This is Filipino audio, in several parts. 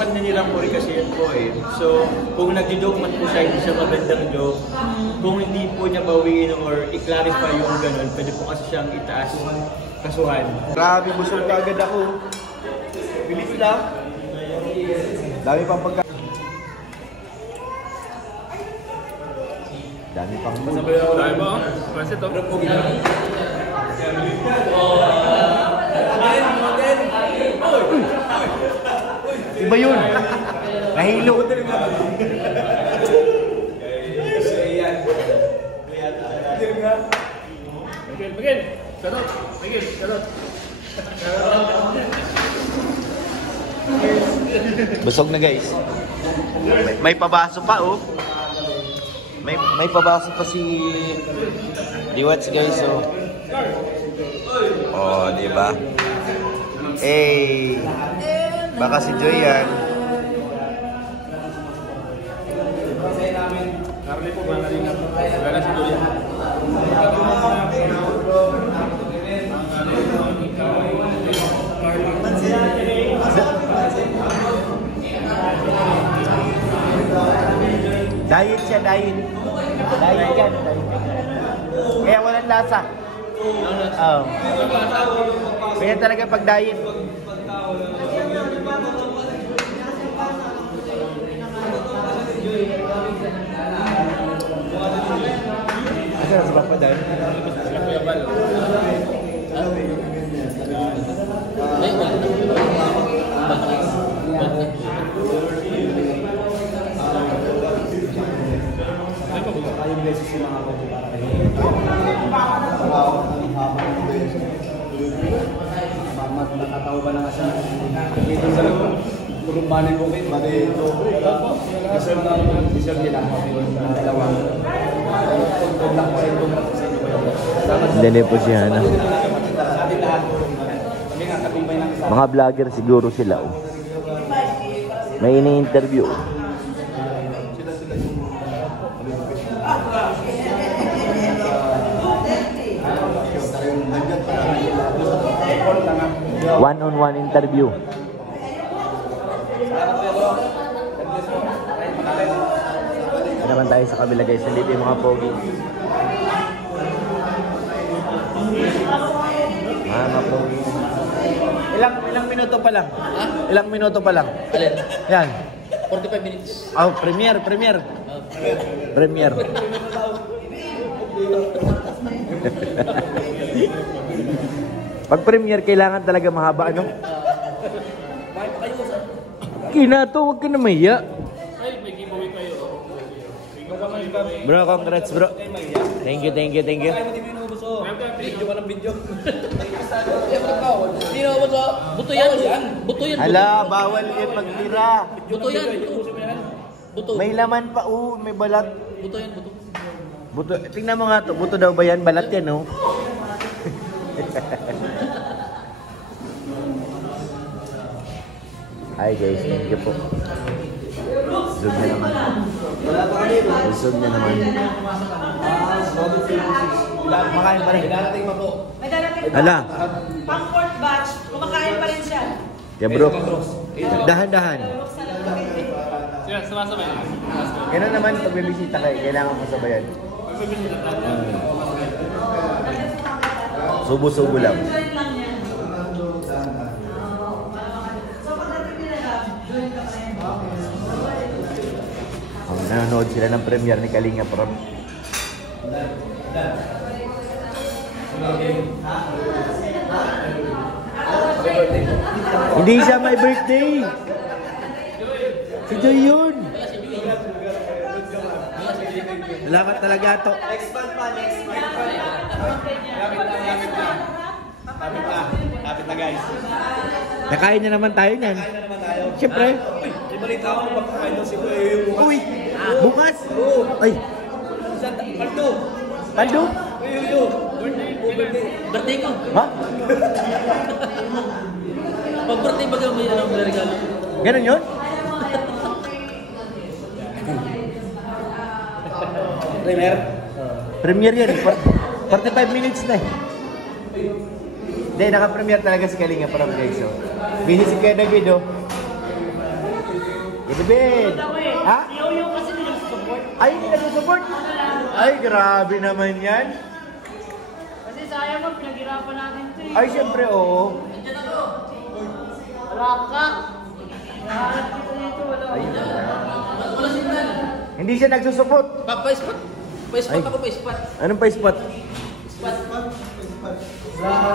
fan na ni Ramboy kasi yun po eh. So, kung nag-joke man po siya, hindi siya magandang joke. Kung hindi po niya bawiin or i-clarify yung ganun, pwede po kasi siyang itaas kasuhan. Grabe, busog ka agad ako. Bilis lang. Dami pang pagka... Dami pang... Dami ba? Kasi ito. Iba yun. Nahilo. Miguel, karot. Miguel, karot. Busog na guys. May pabaso pa oh. May pabaso pa si Diwats guys oh. Oh, di ba? Eh, baka si Joy yan. Karli po ba nalingat? Gala si Joy. Diet siya, diet. Diet yan. Kaya walang lasa. Oh. Kaya talaga pag diet. Ano sa bapa dahil? Nakatawa ba na kasi dito sa tulumbanin ko kayo bali ito kasi na isang nila dalawa lang pa ito Dene po siya na. Mga vlogger siguro sila oh. May ini-interview. One-on-one interview. Naman tayo sa kabila guys. Nandito yung mga pogi. Mga pogi. Ilang minuto pa lang? Ha? Ilang minuto pa lang? Alin? Yan. 45 minutes. Oh, premiere. Pag premiere, kailangan talaga mahaba, ano? Kinato, huwag ka na mahiya. Ay, may giveaway kayo. Bro, congrats bro. Thank you. Video ka ng video. Hindi na ubuso. Buto yan. Buto yan. Hala, bawal eh pagtira. Buto yan. Buto. May laman pa, may balat. Buto yan. Buto, tingnan mo nga to, buto daw ba yan? Balat yan, oh. Hi guys, thank you po. Zoom na naman. Zoom na naman. Makain pa rin. Darating pa po. May darating pa. Hala. Pang fourth batch, kumakain pa rin siya. Yeah bro. Dahan-dahan. Sila, sumasabay. Ganun naman pag may bisita kayo, kailangan mo sabayan. Subo-subo lang. Nanonood sila ng premiere ni Kalinga Prab. Hindi siya my birthday. Si Joy yun. Salamat talaga to. Next month pa. Lapit na guys. Nakain na naman tayo niyan. Siyempre. Uy, di balita ako kung magkakain daw si Kuya yung bukas. Uy, bukas? Ay, Paldo. Paldo? Birthday ko. Ha? Pag birthday ba daw may regalo? Ganun yun? Premier? Premiere yan. 45 minutes na eh. Hindi, naka-premiere talaga si Kalinga Prab guys. So. Busy si Kuya David oh. David! Ha? Si Yoyo kasi nag-support. Ay, hindi nag-support? Ay, grabe naman yan. Kasi sayang mo, pinaghirapan natin ito eh. Ay, siyempre, oo. Wala ka. Nahanap kita dito, wala. Ay, hindi siya nagsusupport. Pa-spot. Pa-spot ako, pa-spot. Anong pa-spot?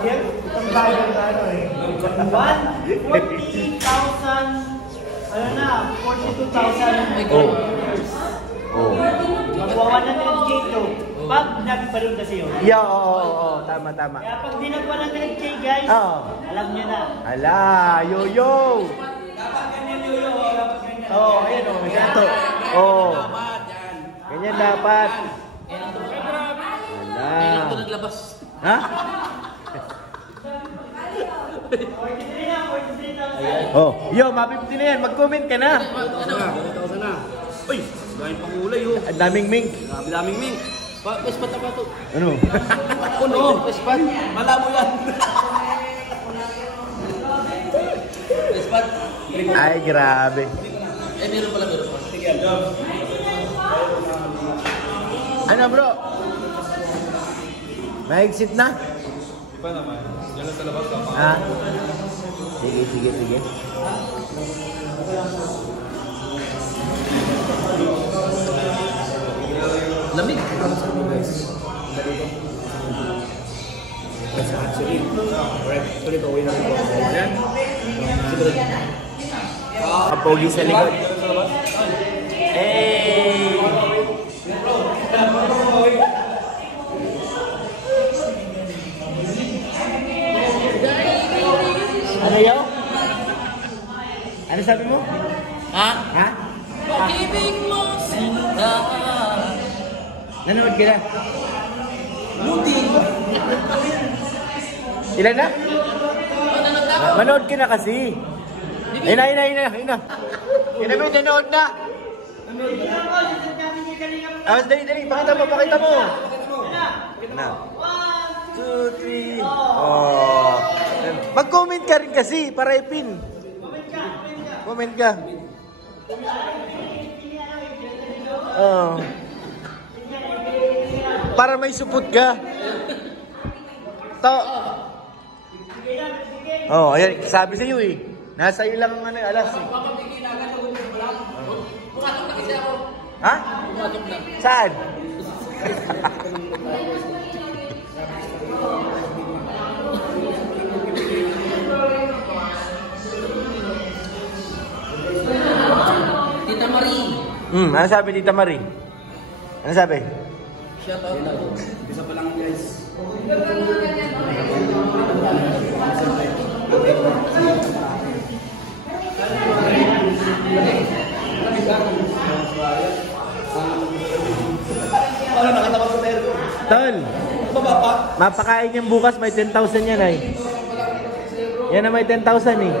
Yan, itong bago na ano eh. 148,000, ano na, 42,000. Oh. Oh. Magwa 100K to. Pag nagbalon kasi yun. Yeah, oo. Tama. Kaya pag di nag 100K guys, Oo. alam nyo na. Ala, yo-yo. Oo, ayan o. Ito. Oh. Ganyan dapat. Ala. Ito naglabas. Ha? Oh, yo, ma-50 na yan. Mag-comment ka na. Ano? Na. Uy, daming pangulay oh. Ang daming mink. Daming ming. Pa-spot na ba ito? Ano? Puno. Pa-spot. Malabo yan. Pa-spot. Ay, grabe. Meron pala. Ano, bro? May exit na? Iba naman. Yan lang sa labas lang. Ha? Sige. Lamig. Sulit, uwi na ito. Yan. Kapogi sa likod. Hey! Ano yun? Ano sabi mo? Ha? Ha? Pag-ibig mo sinta. Nanood ka na? Ludi. Ilan na? Manood ka na kasi. Ayun na. Kinabit, nanood na. Dali. Pakita mo. Na. 2, 3. Oh. Mag-comment ka rin kasi para ipin. Comment ka. Oh. Para may support ka. Oh, ayan, sabi sa iyo eh. Nasa iyo lang ang ano, alas eh. Ha? Saan? Tita Marie. Ano sabi Tita Marie? Ano sabi? Shout out. Isa pa lang guys. Paano nakatawag sa tayo? Tol, Bababa. mapakain yan bukas, may 10,000 yan ay. Yan na may 10,000 eh.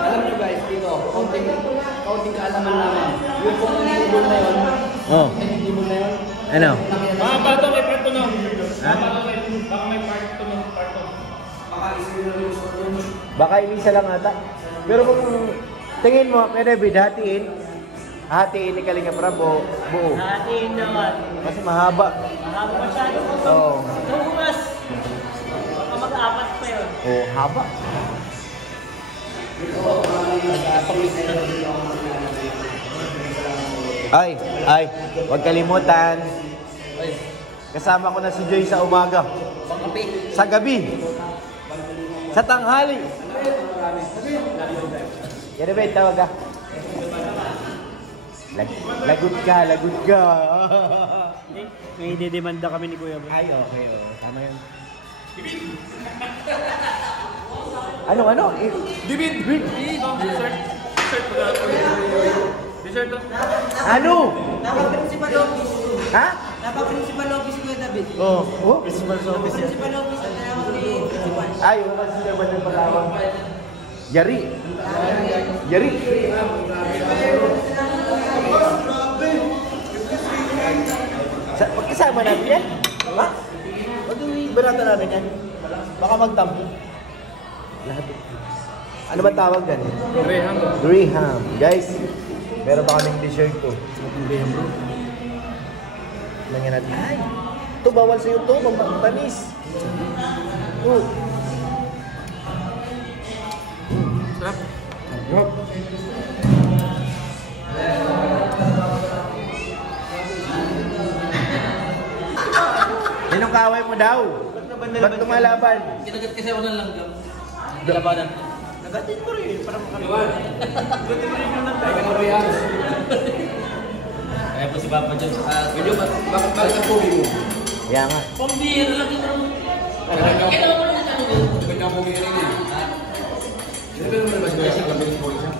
Alam nyo guys, dito, kaunting kaalaman namin. Yung kung inibol na yun, Oh, inibol na yun, ano? Mga bato may part to no. Ha? Baka may part to no. Baka ilisa lang ata. Pero kung tingin mo, kaya David, hatiin ni Kalinga Prabo, buo. Hatiin naman. Kasi mahaba. Mahaba masyado. Oo. Tumas. Baka mag-apat pa yun. Oh, haba. Ay, huwag kalimutan. Kasama ko na si Joy sa umaga. Sa gabi. Sa tanghali. Yan ba, tawag ka. Lagot ka. May didemanda kami ni Kuya Boy. Ay, okay. Tama yun. Ano? Dibid! Dessert to. Ano? Principal office. Ha? Principal office ko David. Oh, principal office yan. Principal office ang tinawag ni principal. Ay, wala sila ba ng pagkawang? Yari. Pagkasama natin yan? Ha? Huwag yung ibarata natin yan. Baka magtampo. Lahat. Ano ba tawag gan? Graham. Graham. Guys, meron pa kaming dessert to. Graham bro. Lagyan natin. Ay! Ito, bawal sa'yo to. Matamis. Oh. Sarap. Sarap. Sinong kaaway mo daw? Ba't lumalaban? Kinagat kasi ako ng langgam. Labanan. Nagatin ko rin, para makaliwan. Nagatin ko rin yung nantay. Kaya po si Papa John. Medyo bakit ang pogi mo? Kaya nga. Pambira lang ito. Kaya mo lang ito. Bakit ang pogi rin eh? Hindi ba naman ba siya kami ng pogi siya?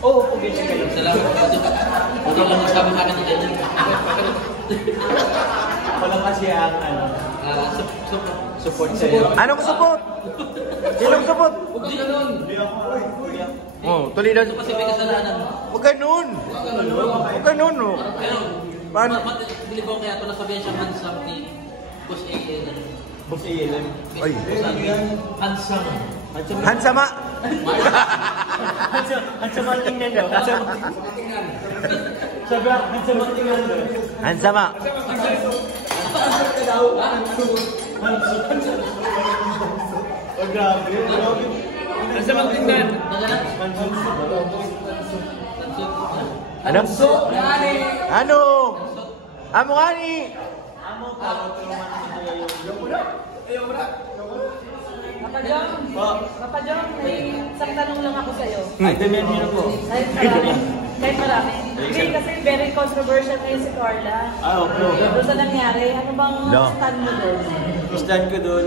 Oo, pag-ibig kayo. Salamat po. Ikaw lang masabi sa akin ni Ganyan. Walang kasi ang support sa'yo. Anong support? Sinong support? Huwag di ganun. Oh, tuloy na. Ito kasi may kasalanan. Huwag ganun. Huwag ganun, oh. Pero, Paano? bili ko kaya ito nasabihan siya handsome ni Boss A.A. Boss ALM. Ay. Handsome. Hansama. Handsama tingnan daw. Sabi lang, handsama tingnan daw. Hansama. Oh, grabe. Handsama tingnan. Ano? Ano? Amo nga ni. Papa John, Papa John, may isang tanong lang ako sa'yo. Ay, damihan niyo po. Kahit marami. Hindi kasi very controversial ngayon si Carla. Okay. Doon sa nangyari, ano bang No. stand mo doon? Stand ko doon,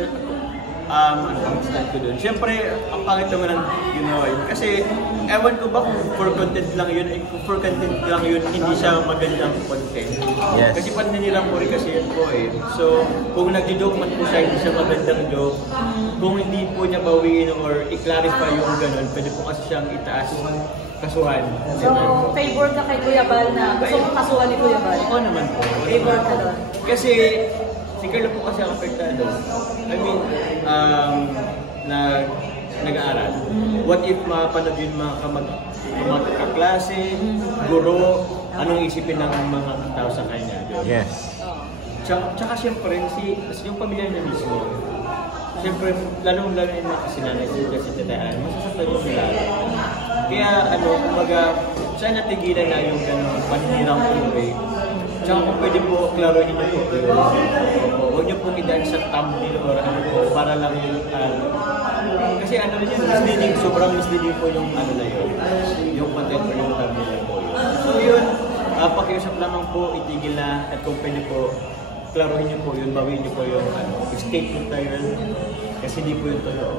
ano bang stand ko doon? Siyempre, ang pangit naman ng ginawa yun. Kasi, ewan ko ba kung for content lang yun, kung for content lang yun, hindi siya magandang content. Yes. Kasi paninirang ko rin kasi yun po eh. So, kung nag-joke man po siya, hindi siya magandang joke. Kung hindi po niya bawiin or i-clarify yung ganun, pwede po kasi siyang itaas kasuhan. So, favor ka kay Kuya Bal na gusto mong kasuhan ni Kuya Bal? Oo naman po. Favor ka doon? Kasi, si Carlo po kasi ang apektado. I mean, nag-aaral. What if mapanood yung mga kaklase, guro, anong isipin ng mga tao sa kanya? Yes. Tsaka siyempre, yung pamilya niya mismo, siyempre, lalong-lalo yung mga kasinanay si Tatahan, masasaktan yung nila. Kaya, kumbaga, sana tigilan na yung paninirang puri. Tsaka kung pwede po, klaruhin niyo po. Huwag niyo pong idaan sa thumbnail or para lang yung, kasi rin yun, misleading, sobrang misleading po yung na yun, yung content or yung thumbnail po yun. So yun, pakiusap lamang po, itigil na, at kung pwede po, klaruhin niyo po yun, bawiin niyo po yung statement na yun, kasi hindi po yun totoo.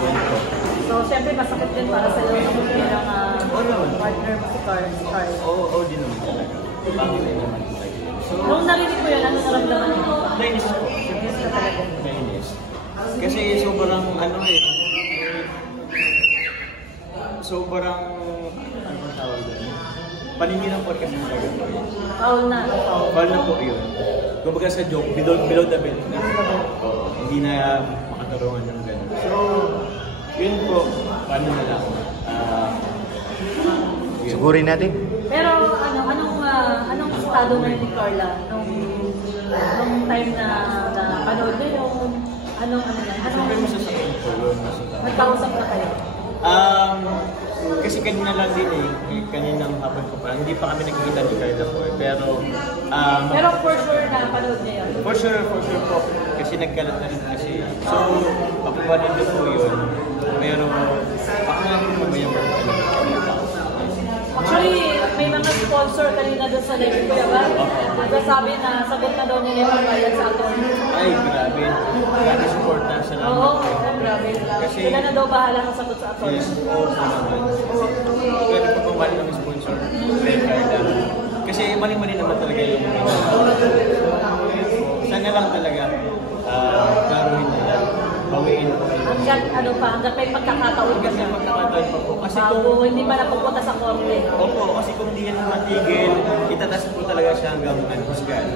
Yan po. So, syempre masakit din para sa iyo kung bilang partner mo si Carl. Oo, din naman talaga. Pangit na naman talaga. So, Nung narinig ko yun, ano naramdaman mo? nainis po. Yes ka talaga. Nainis. Kasi sobrang sobrang, ano ang tawag doon? Paninirang po kasi talaga po yun. Foul na. Foul na po yun. Kumbaga sa joke, below the belt na. Oo, hindi na makatarungan ng gano'n. So, yun po, paano na lang? Yun. Sigurin natin. Pero anong estado na ni Carla nung time na panood na yun? Siyempre masasakit po yun. Nagkausap na kayo? Kasi kanina lang din kaninang hapon ko pa. Hindi pa kami nakikita ni Carla po eh. Pero for sure na panood niya yun? For sure po. Kasi nagkalat na rin kasi. So, papapanin din po yun. Pero, ako nga po mamaya Actually, may mga sponsor kanina doon sa live ko, ba? Nagsasabi na sagot na daw nila yung bayad sa attorney. Ay, grabe. Grabe supporta sa namin. Oo, grabe. Kasi- Sila na daw bahala sa sagot sa attorney. Yes, oo po naman. Pwede po pumali kami sponsor. Kay Carla. Kasi mali-mali naman talaga yung sana lang talaga klaruhin nila. Bawiin po. Hanggat may pagkakataon Kasi kasi. magkakataon pa po. Kasi Bago hindi pa napupunta sa korte. opo, kasi kung hindi yan matigil, itatas po talaga siya hanggang husgan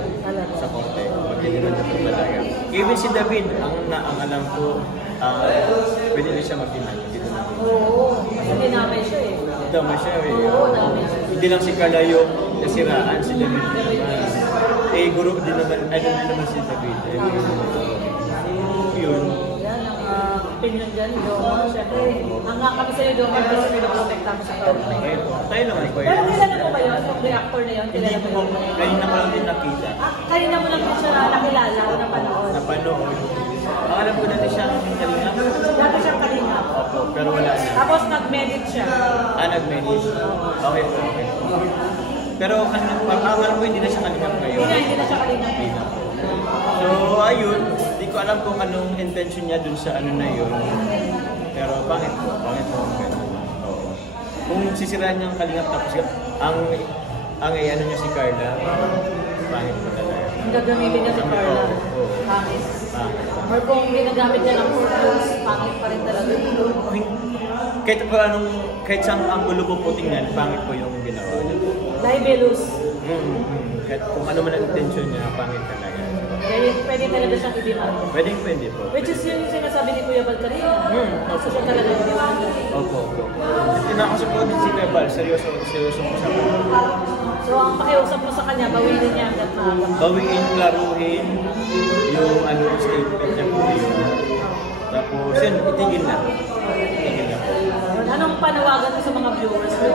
sa korte. Maglilimad na po talaga. Even si David, ang alam ko, pwede rin siya mag-deny. Oo, kasi dinamay siya eh. Damay siya eh. Oo, damay siya. Hindi lang si Carla yung nasiraan, si David naman. Eh, guru din naman, din naman si David. Yun. Yan ang opinion dyan, Jomar. Siyempre, hanga kami sa'yo, Jomar, kasi pinaprotect mo sa tao. Tayo naman po Pero yun. kilala mo ba yun? Yung reactor na yun, Hindi kilala ko mo yun? kanina ko lang din nakita. Kanina mo lang din siya nakilala o napanood? Napanood. Ang alam ko dati siyang kalina. Dati siyang kanina. Opo, pero wala na. Tapos nag-medit siya. Nag-manage. Okay po, okay po. Pero alam ko hindi na siya kalingap ngayon. Hindi na siya kanina. Hindi na po. So, ayun. Hindi ko alam kung anong intention niya dun sa ano na yun. Pero pangit po. Pangit po. Oo. Kung sisiraan niya ang kalingap tapos ang ano niya si Carla, pangit po talaga. Ang gagamitin niya si Carla. Oo. Pangit. Pangit. Or kung ginagamit niya ng purpose, pangit pa rin talaga. Kahit saan ang gulo po tingnan, pangit po yung ginawa niya. Libelous. Kahit kung ano man ang intention niya, pangit talaga. Pwede talaga siyang i-demand. Pwede po. Which is yun yung sinasabi ni Kuya Bal kanina. Kasi siya talaga i-demand. Opo. Tinakaso po din si Bebal, seryoso usapan. So ang pakiusap mo sa kanya, bawiin niya hanggat maaga. Bawiin, klaruhin yung statement niya po yun. Tapos yun, itigil na. Itigil na po. Anong panawagan mo sa mga viewers mo?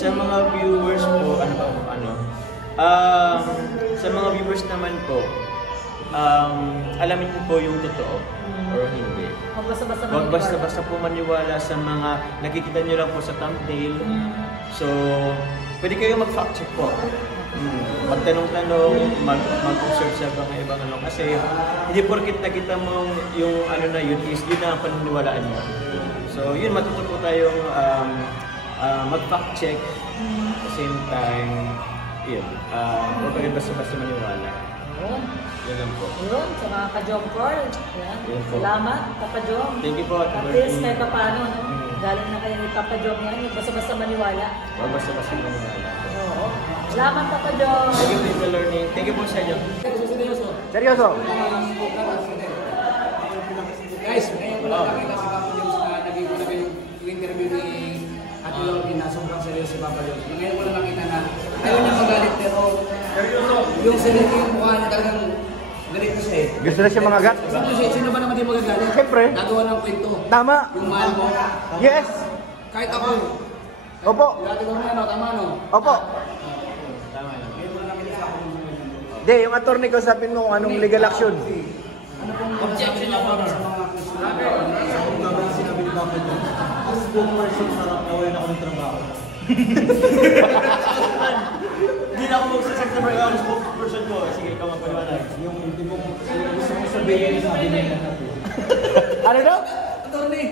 Sa mga viewers po, sa mga viewers naman po, alamin po po yung totoo or hindi. Huwag basta-basta po maniwala sa mga nakikita nyo lang po sa thumbnail. So, pwede kayo mag-fact check po. Magtanong-tanong, mag-observe sa mga ibang ano. Kasi hindi porkit nakita mo yung ano na yun is yun na ang paniniwalaan nyo. So, yun, matuto po tayong mag-fact check. At the same time, yun, huwag kayo basta-basta maniwala. Yun lang po. Yun, sa mga ka-Jom Pearl. Yun po. Salamat, Papa Jom. Thank you po. At least kahit pa paano, no? Galing na kayo ni Papa Jom yan, yung basta-basta maniwala. Huwag basta-basta maniwala. Oo. Salamat, Papa Jom. Thank you for learning. Thank you po sa inyo. Seryoso? Guys, ngayon ko lang nakita si Papa Jones na naging yung interview ni Ate Lorraine na sobrang seryoso si Papa Jones. Ngayon ko lang nakita na ayaw niya magalit pero yung seryoso yung mukha niya talagang galit na siya eh. Gusto na siya mangagat? Sino ba naman di magagalit? Siyempre. Nagawa ng kwento. Tama. Yung mahal mo. Yes. Kahit ako. Opo. Ate Lorraine, ano, tama no? Opo. Tama lang. Ngayon ko lang nakita si Papa Jones. Hindi, yung attorney ko sabihin mo kung anong legal action. Ano pong objection niya para sa mga Sinabi ni Papa Jones, as spokesperson sa nawalan ako ng trabaho. Hindi na ako magsasalita ng ako spokesperson ko. Sige, ikaw magpaliwanag. Yung ultimo, gusto mong sabihin, sabi na yun. Ano daw? attorney.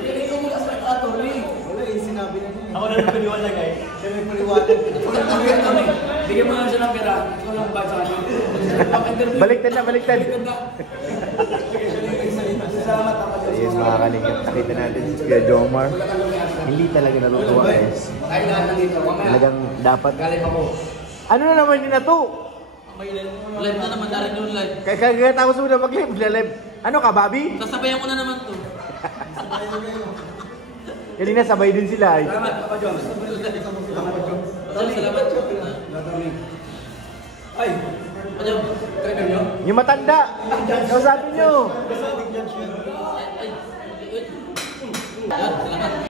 Hindi ko muna sa attorney. Wala eh, sinabi na yun. Ako na nagpaliwanag eh. Siya may paliwanag. Bigyan mo lang siya ng pera. Ikaw lang ba sa akin? Baliktad na, baliktad. Salamat ako. Ayun mga kalingap, nakita natin si Kuya Jomar. Hindi talaga natutuwa guys. Tayo lahat nandito. Mamaya. Talagang dapat. Galing ako. Ano na naman yun na to? Live na naman, narin yung live. Kagkatapos mo na mag-live, live. Ano ka, Bobby? Sasabayan ko na naman to. Kanina sabay din sila eh. Salamat, Papa Jones. Salamat. Ay, Ano? trainer nyo? Yung matanda, kausapin nyo. Yan, salamat.